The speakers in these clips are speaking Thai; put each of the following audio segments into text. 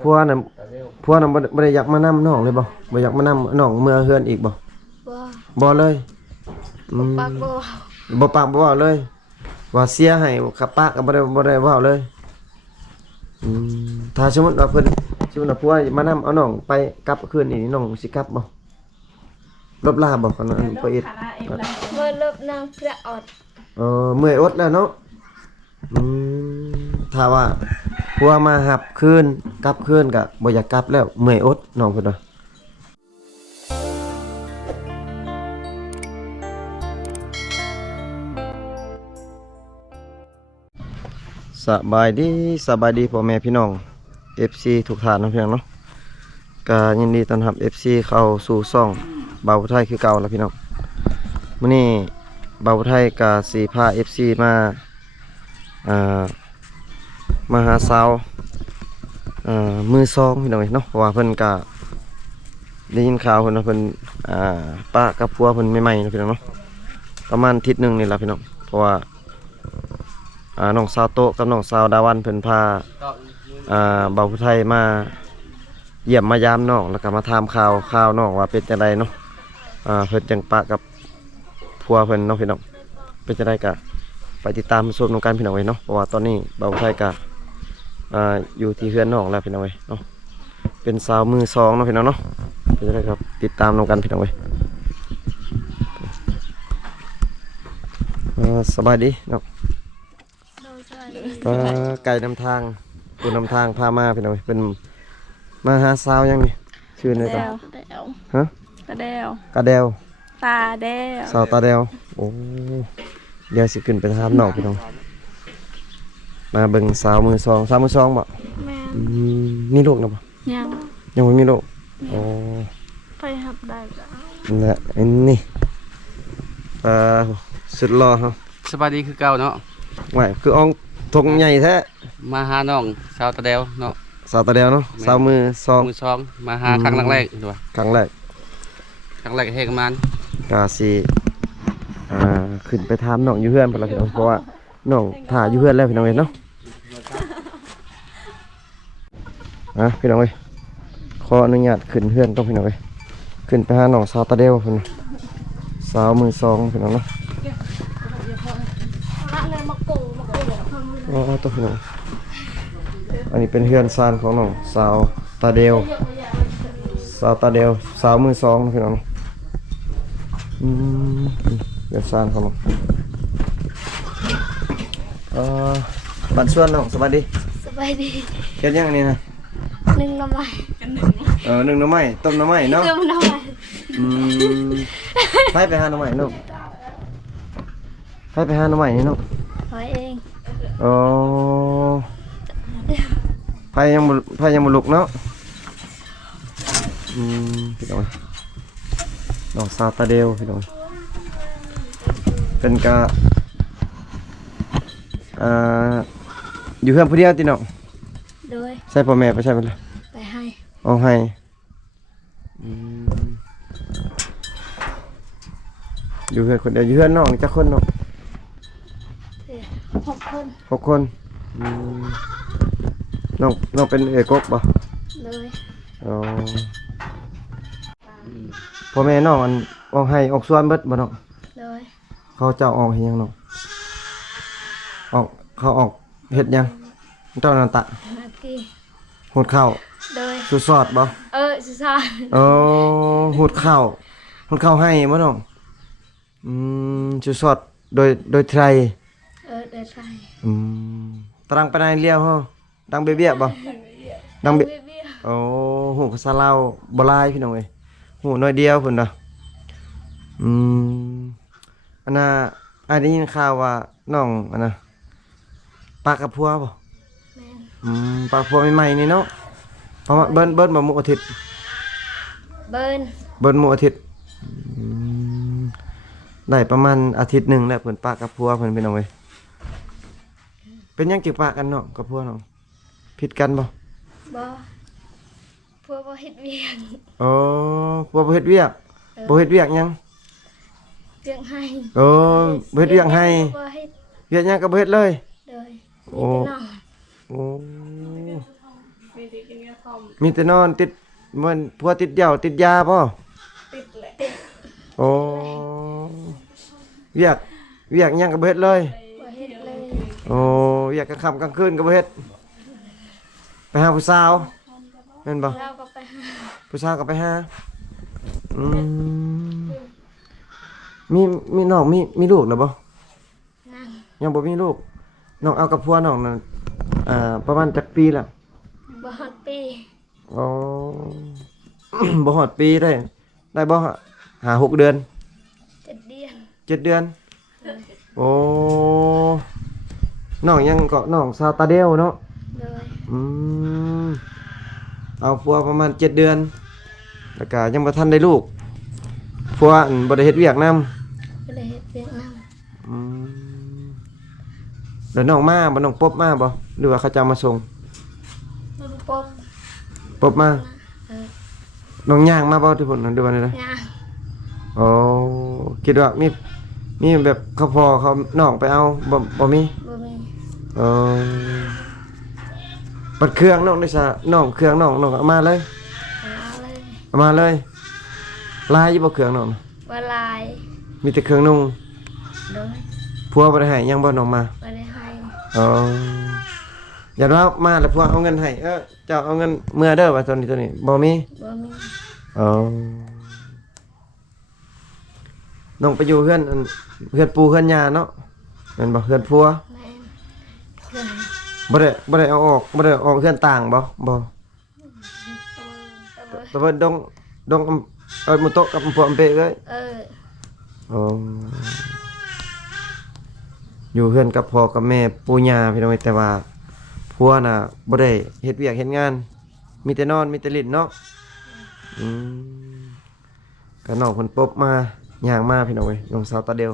ผัวน่ะบ่ได้อยากมานำน้องเลยบ่อยากมานำน้องเมื่อเฮือนอีกบ่บ่บ่เลยปากบ่บ่ปากบ่เว้าเลยว่าเสียให้กับปากก็บ่ได้เว้าเลยถ้าสมมุติว่าเพิ่นสมมุติว่าผัวมานำเอาน้องไปกลับคืนนี้น้องสิกลับบ่ลบลาบ่กันนั้นบ่เอ็ดเมื่อเลิกนางพระอดเมื่อยอดแล้วเนาะถ้าว่าผัวมาหับคืนกลับคืนก็บ่อยากกลับแล้วเมื่อยอดน้องเพิ่นว่าสบายดีพ่อแม่พี่น้อง FC ทุกท่านเนาะพี่น้องเนาะก็ยินดีต้อนรับ FC เข้าสู่ช่องเบาไทยคือเก่าแล้วพี่น้องมื้อนี้เบาไทยก็สิพา FC มาหาสาวมือซองพี่น้องเนาะเพราะว่าเพิ่นก็ได้ยินข่าวเพิ่นว่าเพิ่นป้ากับผัวเพิ่นใหม่ๆเนาะพี่น้องเนาะประมาณอาทิตย์นึงนี่ล่ะพี่น้องเพราะว่าน้องสาวโตกับน้องสาวดาวันเพิ่นพาเบาไทยมาเยี่ยมมายามน้องแล้วก็มาถามข่าวน้องว่าเป็นจังไดเนาะเพิ่นจังปะกับผัวเพิ่นเนาะพี่น้องเป็นจังไดก็ไปติดตามชมนำกันพี่น้องเว้ยเนาะเพราะว่าตอนนี้เบาไทยก็อยู่ที่เฮือนน้องแล้วพี่น้องเว้ยเนาะเป็นสาวมือสองเนาะพี่น้องเนาะเป็นจังไดครับติดตามนำกันพี่น้องเว้ยสบายดีเนาะไก่นำทางผู้นำทางพามาพี่น้องเว้ยเป็นมาหาสาวยังนี่ชื่ออะไรต่อฮะกระเดวตาเดวสาวตาเดวโอ้เดี๋ยวสิขึ้นไปถามน้องพี่น้องมาเบิ่งสาวมือสองบ่มีลูกนะบ่ยังไม่มีลูกโอ้ไปหับได้จ้ะนะอันนี้สุดหล่อครับสบายดีคือเก่าเนาะไม่คืออ่องทงใหญ่แท้มาหาน้องสาวตะเดวเนาะสาวตาเดวเนาะสาวมือสองมาหาครั้งแรกด้วยครั้งแรกเฮกมันกาสิขึ้นไปถามน้องอยู่เฮือนเพิ่นล่ะพี่น้องเพราะว่าน้องถ่าอยู่เฮือนแล้วพี่น้องเอ้ยเนาะพี่น้องเอ้ยขออนุญาตขึ้นเฮือนต้องพี่น้องเอ้ยขึ้นไปหาน้องสาวตาเดวเพิ่นสาวมือสองพี่น้องเนาะตัวพี่น้องอันนี้เป็นเฮือนซานของน้องสาวตาเดวสาวมือสองพี่น้องเฮือนซานของน้องบัดส่วนน้องสบายดีเฮ็ดยังนี่นะนึ่งหน่อไม้นึ่งหน่อไม้ต้มหน่อไม้เนาะต้มหน่อไม้ไปหาหน่อไม้ลูกไปหาหน่อไม้นี่ลูกหอยเองไผยังบ่ลุกเนาะพี่น้องน้องสาวตาเดวพี่น้องเป็นกะอยู่เพื่อนผู้เดียวติน้องโดยใช่พ่อแม่ไปใช่เป็นไรไปให้เอาให้อยู่เพื่อนคนเดียวอยู่เพื่อนน้องจักคนน้อง6 คนน้องเป็นเอกกบ่เลยพ่อแม่น้องอันออกให้ออกสวนเบิดบ่น้องเลยเขาเจ้าออกเฮ็ดหยังน้องเขาออกเฮ็ดหยังเจ้านันตะหดข้าวเลยสุดสอดบ่สุดสอดหดข้าวให้บ่น้องสุดสอดโดยไทยโดยไทยตรังไปไหนเลี้ยวฮะดังเบี้ยบ่ดังเบี้ยหูภาษาลาวบ่หลายพี่น้องเอ้ยหูน้อยเดียวเพิ่นน่ะอันน่ะได้ยินข่าวว่าน้องอันน่ะปากกับผัวบ่ปากผัวใหม่ๆนี่เนาะเพราะว่าเบิ้นบ่มื้ออาทิตย์เบิ้นมื้ออาทิตย์ได้ประมาณอาทิตย์นึงแล้วเพิ่นปากกับผัวเพิ่นพี่น้องเอ้ยเป็นหยังจึงปากกันเนาะกับผัวน้องผิดกันบ่ผัวบ่เฮ็ดเวียกผัวบ่เฮ็ดเวียกหยังเวียกให้บ่เฮ็ดเวียกให้เวียกหยังก็บ่เฮ็ดเลยเลยโอ้ มีแต่นอนติดมันพัวติดเหย้าติดยาป่ะ ติดเลย โอ้เวียกเวียกหยังกับเฮ็ดเลย บ่เฮ็ดเลย โอ้เวียกกลางค่ำกลางคืนกับเฮ็ดไปหาผู้สาวแม่นบ่ เราก็ไปหา ผู้สาวก็ไปหาอืมมีน้องมีลูกแล้วบ่ นั่ง ยังบ่มีลูกน้องเอากับผัวน้องนั่นประมาณจักปีละ บ่ฮอดปี อ๋อ บ่ฮอดปีได้บ่หา6 เดือน 7 เดือน 7 เดือนโอ้น้องยังเกาะน้องซาวตาเดวเนาะ เลย อืมเอาผัวประมาณ7 เดือนแล้วก็ยังบ่ทันได้ลูกผัวอั่นบ่ได้เฮ็ดเวียกนำ ก็เลยเฮ็ดเวียกนำ อืมแล้วน้องมาบ่น้องปบมาบ่หรือว่าเขาจะเอามาส่ง ปบ ปบมา เออ น้องย่างมาบ่ทุกคนนั่นดูว่านี่นะ ย่าง อ๋อคิดว่ามีแบบเขาพอเขาน้องไปเอาบ่มี บ่มี เออบัดเครื่องน้องได้ซะน้องเครื่องน้องเอามาเลย เอาเลย เอามาเลยลายอยู่บ่เครื่องน้องน่ะ ว่าลาย มีแต่เครื่องนุ่ง โดย ผัวบ่ได้ให้หยังบ่น้องมา บ่ได้ให้ อ๋ออย่าว่ามาแล้วผัวเอาเงินให้เจ้าเอาเงินเมื่อเด้อว่าตัวนี้บ่มี บ่มี อ๋อน้องไปอยู่เพื่อนเพื่อนปูเพื่อนยาเนาะแม่นบ่เพื่อนผัว แม่นเลย บ่ได้เอาออกบ่ได้ออกเพื่อนต่างบ่ตะเบิ่นดงมุโตะกับพวกอำเปะเอ้ย เออ อ๋ออยู่เพื่อนกับพ่อกับแม่ปู่ย่าพี่น้องแต่ว่าผัวน่ะบ่ได้เฮ็ดเวียกเฮ็ดงาน มีแต่นอนมีแต่ลิ้นเนาะอืมก็น้องเพิ่นปบมาย่างมาพี่น้องเอ้ยน้องสาวตาเดียว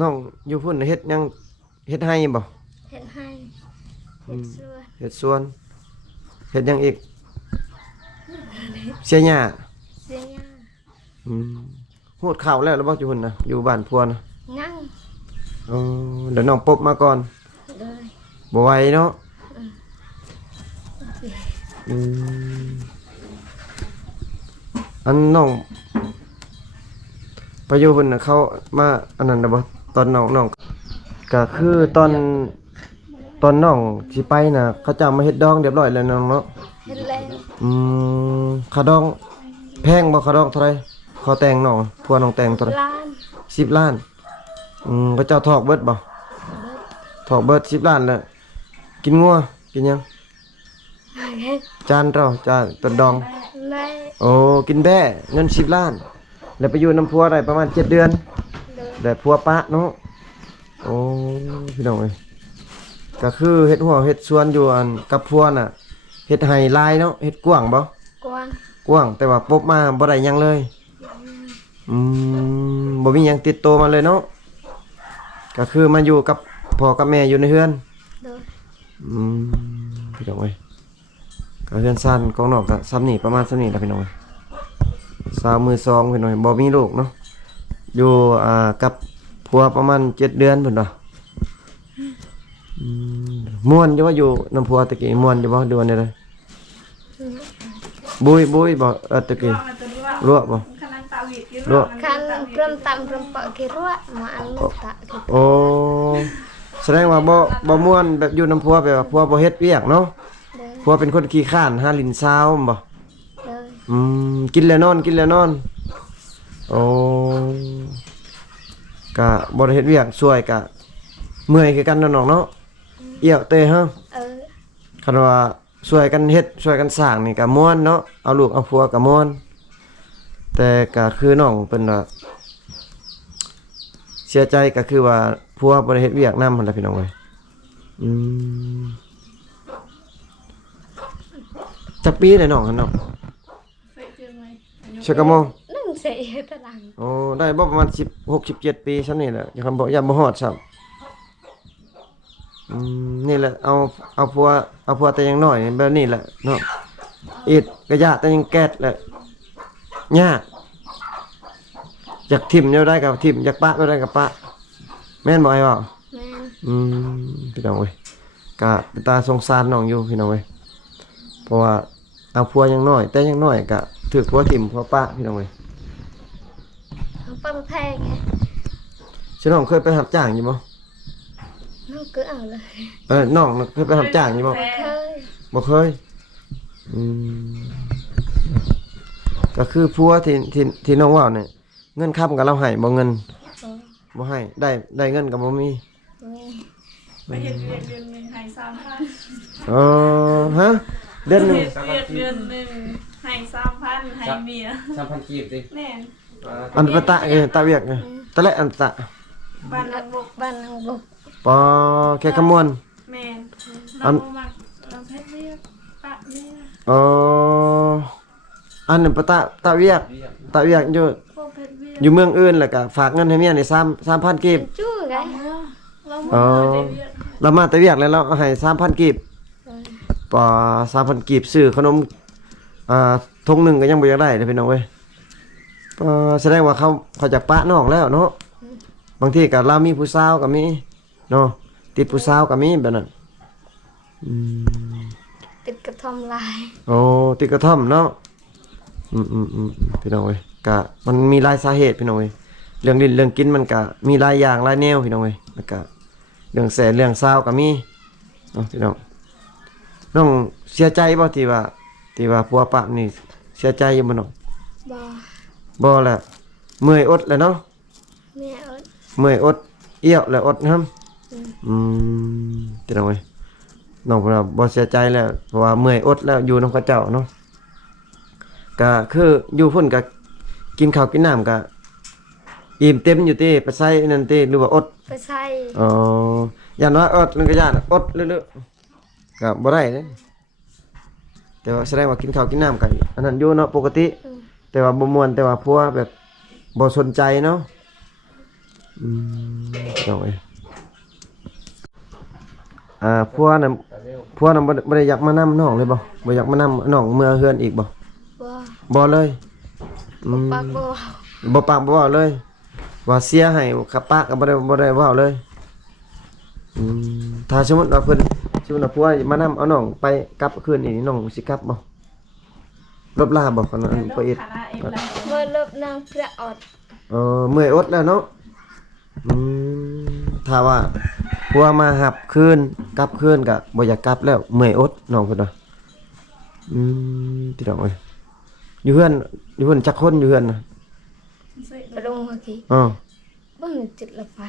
น้องอยู่พุ่นเฮ็ดหยังเฮ็ดให้บ่ เฮ็ดให้เฮ็ดสวน เฮ็ดสวนเฮ็ดหยังอีกเสียหญ้า เสียหญ้า อืมฮูดข้าวแล้วบ่อยู่พุ่นน่ะอยู่บ้านผัวน่ะ นั่ง อ๋อเดี๋ยวน้องปบมาก่อน เลย บ่ไหวเนาะอืมอันน้องไปอยู่พุ่นน่ะเขามาอันนั้นน่ะบ่ตอนน้องก็คือตอนน้องสิไปน่ะเขาจะมาเฮ็ดดองเรียบร้อยแล้วน้องเนาะ เฮ็ดแล้ว อืมค่าดองแพงบ่ค่าดองเท่าไหร่ขอแต่งน้องผัวน้องแต่งเท่าไหร่ ล้าน 10 ล้านพระเจ้าทอกเบิดบ่ทอกเบิด10 ล้านแล้วกินงัวกินหยังจานเราจานต้นดอง ใน โอ้กินแบ้เงิน10 ล้าน แล้วไปอยู่น้ำพัวได้ประมาณ7 เดือน เลย ได้พัวปะเนาะโอ้พี่น้องเอ้ยก็คือเฮ็ดหัวเฮ็ดสวนอยู่อันกับพัวน่ะเฮ็ดให้ลายเนาะเฮ็ดกว้างบ่ กว้าง กว้างแต่ว่าปบมาบ่ได้หยังเลยบ่มีหยังติดตัวมาเลยเนาะก็คือมาอยู่กับพ่อกับแม่อยู่ในเฮือน เลย พี่น้องเอ้ยก็เฮือนสั้นของน้องก็ซ้ำนี่ประมาณซ้ำนี่ล่ะพี่น้องเอ้ยสาวมือสองพี่น้องเอ้ยบ่มีลูกเนาะอยู่กับผัวประมาณ7 เดือนพุ่นเนาะม่วนอยู่ว่าอยู่น้ำผัวตะกี้ม่วนอยู่บ่ดูอันนี้เลยบุยบ่ตะกี้รั่วบ่รั่ว คันเริ่มตำเริ่มเปาะกี่รัวมาอันนึงตะกี่ โอ้แสดงว่าบ่ม่วนแบบอยู่น้ำผัวแบบว่าผัวบ่เฮ็ดเวียกเนาะ เลย ผัวเป็นคนขี้ข้านหาลิ้นซาวบ่ เลย กินแล้วนอนโอ้ก็บ่ได้เฮ็ดเวียกช่วยก็เมื่อยคือกันเนาะน้องเนาะเอี่ยวเตะฮะ เออ คันว่าช่วยกันเฮ็ดช่วยกันสร้างนี่ก็ม่วนเนาะเอาลูกเอาผัวก็ม่วนแต่ก็คือน้องเพิ่นว่าเสียใจก็คือว่าผัวบ่ได้เฮ็ดเวียกนำหั่นล่ะพี่น้องเอ้ยจักปีเลยน้องหั่นเนาะชักกะโมง นึ่งเสียตะลัง โอ้ได้บ่ประมาณ16 17 ปีซั่นนี่แหละอย่าคำบอกอย่าบ่ฮอดซ้ํนี่แหละเอาผัวแต่ยังน้อยแบบนี้แหละเนาะอิดกระยะแต่ยังแก๊สแหละยากอยากทิ่มเนี่ยได้กับทิ่มอยากปะก็ได้กับปะแม่นบ่ไอ้บ่ แม่น พี่น้องเว้ยก็เป็นตาสงสารน้องอยู่พี่น้องเว้ย เพราะว่าเอาพัวยังน้อยแต่ยังน้อยก็ถือพัวถิ่มพัวปะพี่น้องเอ้ย เขาเปิดแพงไง ชิน้องเคยไปรับจ้างอยู่บ่ น้องก็เอาเลย น้องเคยไปรับจ้างอยู่บ่ เคย บ่เคยอืมก็คือพัวที่น้องว่าเนี่ยเงินค้ำกับเราให้บ่เงิน บ่ บ่ให้ได้เงินก็บ่มี มี ไปเห็นเรียนเดือนหนึ่งให้3,000 อ๋อฮะเดือนหนึง เรียนเดือนหนึ่งให้3,000ให้เมีย 3,000กีบดิ แม่น อันปะตะตะเวียกไงตะและอันตะ บ้านอันบก บ้านน้องบก ปอแค่คำมวณ แม่น อั เรา น บ่มักเราเพชรเรียกปะเมีย อ๋ออันนั้นปะตะเวียกอยู่ พวกเพชรเรียก อยู่เมืองอื่นแล้วก็ฝากเงินให้เมียนี่3,000กีบ จู้ไง เราบ่ได้เรียก เรามาตะเวียกแล้วเราให้3,000กีบปอ3,000กีบซื้อขนมทงหนึงก็ยังบ่อยากได้เด้อพี่น้องเว้ยแสดงว่าเขาจากปะน้องแล้วเนาะบางทีก็เรามีผู้สาวก็มีเนาะติดผู้สาวก็มีแบบนั้นอืม ติดกระทอมลาย โอ้ติดกระท่อมเนาะพี่น้องเว้ยกะมันมีหลายสาเหตุพี่น้องเว้ยเรื่องลิ้นเรื่องกินมันกะมีหลายอย่างหลายแนวพี่น้องเว้ยแล้วก็เรื่องแสนเรื่องเศร้าก็มีเนาะพี่น้องน้องเสียใจบ่ที่ว่าผัวปะนี่เสียใจอยู่บ่น้อง บ่ บ่แหละเมื่อยอดแล้วเนาะ แม่อด เมื่อยอดเอี้ยวแล้วอดนะครับพี่น้องเว้ยน้องเพิ่นว่าบ่เสียใจแล้วเพราะว่าเมื่อยอดแล้วอยู่นำเขาเจ้าเนาะ ก็คืออยู่พุ่นก็กินข้าวกินน้ำก็อิ่มเต็มอยู่ติไปใส่นั่นติหรือว่าอด ไปใส่ อ๋ออย่างน้อยอดมันก็ย่านอดเรื่อยๆก็บ่ได้เด้แต่ว่าแสดงว่ากินข้าวกินน้ำกันอันนั้นอยู่เนาะปกติ แต่ว่าบ่ม่วนแต่ว่าพัวแบบบ่สนใจเนาะเอาไว้พัวน่ะบ่ได้อยากมานำน้องเลยบ่อยากมานำน้องเมื่อเฮือนอีกบ่ บ่ บ่เลยปากบ่ บ่ปากบ่เว้าเลย ว่าเสียให้กับปากก็บ่ได้เว้าเลยถ้าสมมุติว่าเพิ่นสมมุติว่าผัวมานำเอาน้องไปกลับคืนนี้น้องสิกลับบ่ลบลาบ่คันอันไปเอ็ด คณะเอ็มได้ เมื่อลบนางพระอด เมื่อยอดแล้วเนาะถ้าว่าผัวมาหับคืนกลับคืนก็บ่อยากกลับแล้วเมื่อยอดน้องเพิ่นว่าพี่น้องเอ้ยอยู่เฮือนจักคนอยู่เฮือนน่ะ ไปลงเมื่อกี้ อ๋อ บ่มีจุดละไป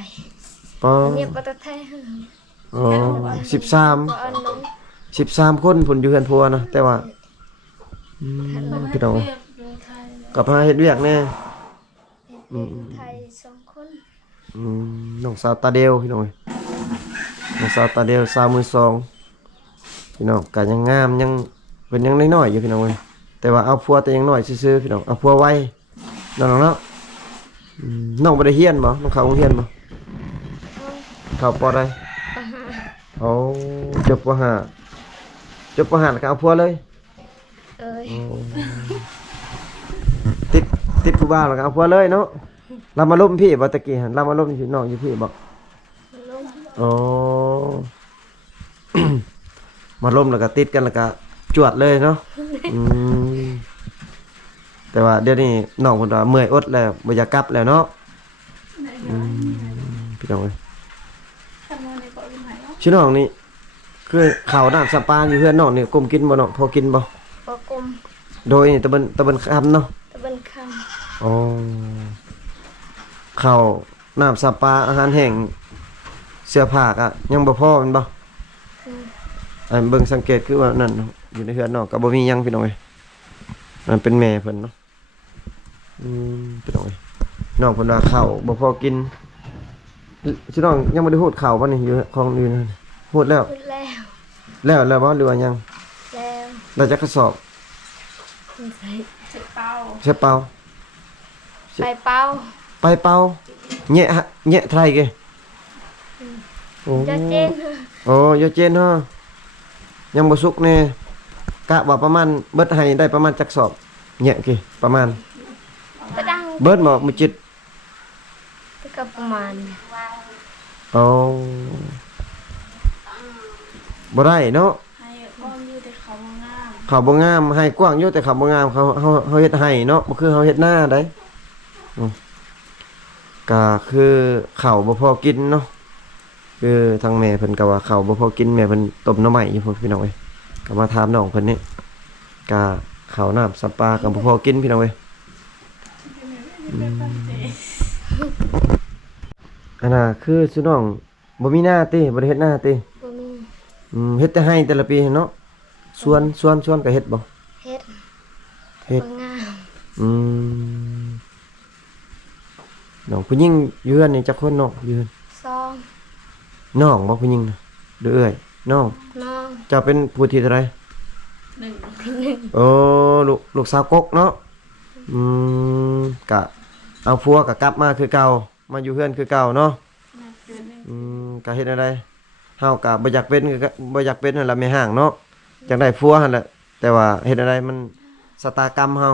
ปอ เนี่ยปตะแท้ อ๋อ บ่อันลง 13คนพุ่นอยู่เฮือนผัวนะแต่ว่าพี่น้องกับพาเฮ็ดเวียกแน่ ไทย2คน น้องสาวตาเดียวพี่น้องเอ้ยน้องสาวตาเดียวสาวมือสองพี่น้องก็ยังงามยังเป็นยังน้อยๆอยู่พี่น้องเอ้ยแต่ว่าเอาผัวแต่ยังน้อยซื่อๆพี่น้องเอาผัวไวน้องเนาะน้องบ่ได้เรียนบ่น้องเข้าโรงเรียนบ่เข้าปอใด ปะหา โอ้จบปห้าจบปห้าแล้วก็เอาผัวเลย เอ้ย ติดผู้บ่าวแล้วก็เอาผัวเลยเนาะเรามาล้มพี่บ่ตะกี้หั่นเรามาล้มพี่น้องอยู่พี่บ่ ลง อ๋อ มาล้มแล้วก็ติดกันแล้วก็จวดเลยเนาะแต่ว่าเดี๋ยวนี้น้องเพิ่นว่าเมื่อยอดแล้วบ่อยากกลับแล้วเนาะพี่น้องเอ้ย ทำงานในเกาะลิมหายเนาะ ชื่อน้องนี่คือข้าวน้ำสปาอยู่เฮือนน้องนี่กลมกินบ่น้องพอกินบ่ บ่กลม โดยนี่ตะเบินคำเนาะ ตะบันค อ๋อข้าวน้ำสปาอาหารแห้งเสื้อผ้าก็ยังบ่พอแม่นบ่อันเบิ่งสังเกตคือว่านั่นเนาะอยู่ในเฮือนน้องก็บ่มีหยังพี่น้องเอ้ยมันเป็นแม่เพิ่นเนาะพี่น้องเอ้ยน้องเพิ่นว่าข้าวบ่พอกินพี่น้องยังบ่ได้ฮูดข้าวบ่นี่อยู่ของอยู่นั่นฮูดแล้ว ำพูดแล้ว แล้วบ่หรือว่ายัง แล้ว เราจะกระสอบ ใส่ เจ็บเป้า ใช่เปล่า ไปเป้า ไปเป่าแnhẹไทยเกโอ้ จะเจน โอ้ยเจนฮะยังบ่สุกแน่กะว่าประมาณเบิดให้ได้ประมาณจักสอบแnhẹเกประมาณ ก็ดัง เบิดบ่มื้อจิต ก็ประมาณ โอ้บ่ได้เนาะ ให้บ้อมอยู่แต่เขางาม เขาบ่งามให้กว้างอยู่แต่เขาบ่งามเขาเฮ็ดให้เนาะบ่คือเขาเฮ็ดหน้าได้อืมก็คือข้าวบ่พอกินเนาะคือทางแม่เพิ่นก็ว่าข้าวบ่พอกินแม่เพิ่นต้มหน่อไม้อยู่พุ่นพี่น้องเอ้ยก็มาถามน้องเพิ่นนี่ก็ข้าวน้ำสับปลาก็บ่พอกินพี่น้องเอ้ยอันน่ะคือสุน้องบ่มีหน้าติบ่ได้เฮ็ดหน้าติ บ่มี เฮ็ดแต่ให้แต่ละปีเนาะสวนก็เฮ็ดบ่ เฮ็ด เฮ็ด บ่งาม อืมน้องผู้หญิงอยู่เฮือนนี่จักคนเนาะอยู่เฮือน ซอง น้องบ่ผู้หญิงน่ะหรือเอ้ยน้อง น้อง เจ้าเป็นผู้ที่เท่าไหร่ หนึ่ง โอ้ลูกสาวกกเนาะอืมก็เอาผัวก็กลับมาคือเก่ามาอยู่เฮือนคือเก่าเนาะ นับเดือนหนึ่ง ก็เฮ็ดอะไรเฮาก็บ่อยากเป็นคือบ่อยากเป็นนั่นล่ะแม่ห้างเนาะจังได้ผัวหั่นแหละแต่ว่าเฮ็ดอะไรมันชะตากรรมเฮา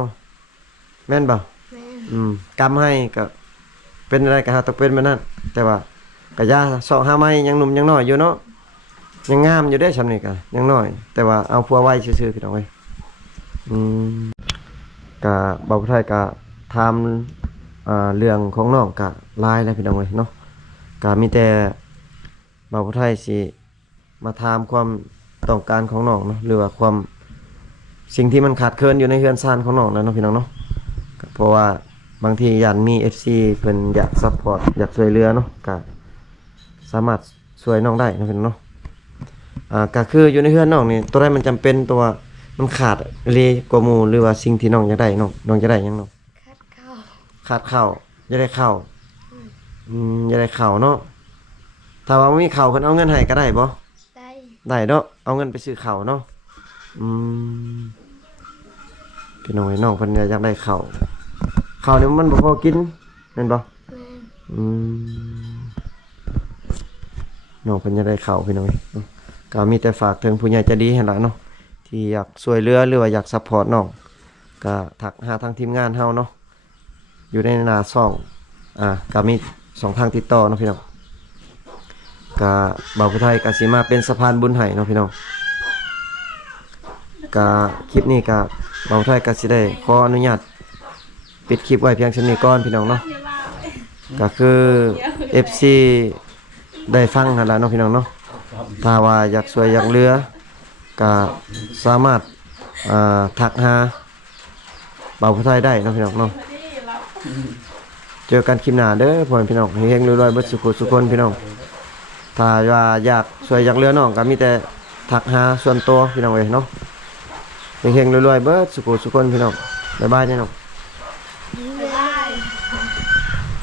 แม่นบ่ แม่ กรรมให้ก็เป็นอะไรก็หาต้องเป็นแบบนั้นแต่ว่าก็อย่าเสาะหาไม้ยังหนุ่มยังน้อยอยู่เนาะยังงามอยู่ได้ซำนี้ก็ยังน้อย แต่ว่าเอาผัวไว้ซื่อๆพี่น้องเอ้ยก็บ่าวผู้ไทยก็ถามเรื่องของน้องก็หลายแล้วพี่น้องเอ้ยเนาะก็มีแต่บ่าวผู้ไทยสิมาถามความต้องการของน้องเนาะหรือว่าความสิ่งที่มันขาดเคินอยู่ในเฮือนซ่านของน้องนั่นเนาะพี่น้องเนาะก็เพราะว่าบางทีย่านมี FC เพิ่นอยากซัพพอร์ตอยากช่วยเหลือเนาะก็สามารถช่วยน้องได้นะพี่น้องเนาะก็คืออยู่ในเฮือนน้องนี่ตัวใดมันจำเป็นตัวมันขาดเลยกว่าหมู่หรือว่าสิ่งที่น้องอยากได้น้องจะได้หยังน้อง คัดเข้า ขาดข้าวจะได้ข้าวจะได้ข้าวเนาะถ้าว่าบ่มีข้าวเพิ่นเอาเงินให้ก็ได้บ่ ได้ ได้เนาะเอาเงินไปซื้อข้าวเนาะพี่น้องไอ้น้องเพิ่นอยากได้ข้าวนี่มันบ่พอกินแม่นบ่ แม่ น้องเพิ่นอยากได้ข้าวพี่น้องเอ้ยเนาะก็มีแต่ฝากถึงผู้ใหญ่ใจดีหั่นล่ะเนาะที่อยากช่วยเหลือหรือว่าอยากซัพพอร์ตน้องก็ทักหาทางทีมงานเฮาเนาะอยู่ในหน้าช่องก็มี2ทางติดต่อเนาะพี่น้องก็บ่าวผู้ไทยก็สิมาเป็นสะพานบุญให้เนาะพี่น้องก็คลิปนี้ก็บ่าวผู้ไทยก็สิได้ขออนุญาตปิดคลิปไว้เพียงเท่านี้ก่อนพี่น้องเนาะ เยอะมากเลย ก็คือ FC ได้ฟังหั่นล่ะเนาะพี่น้องเนาะถ้าว่าอยากช่วยอยากเหลือก็สามารถทักหาบ่าวผู้ไทยได้เนาะพี่น้องเนาะ พอดีเรา เจอกันคลิปหน้าเด้อพ่อแม่พี่น้องเฮงๆรวยๆเบิดสุขสุขคนพี่น้องถ้าว่าอยากช่วยอยากเหลือน้องก็มีแต่ทักหาส่วนตัวพี่น้องเอ้ยเนาะเฮงๆรวยๆเบิดสุขสุขคนพี่น้องบ๊ายบายเด้อน้อง เด้อ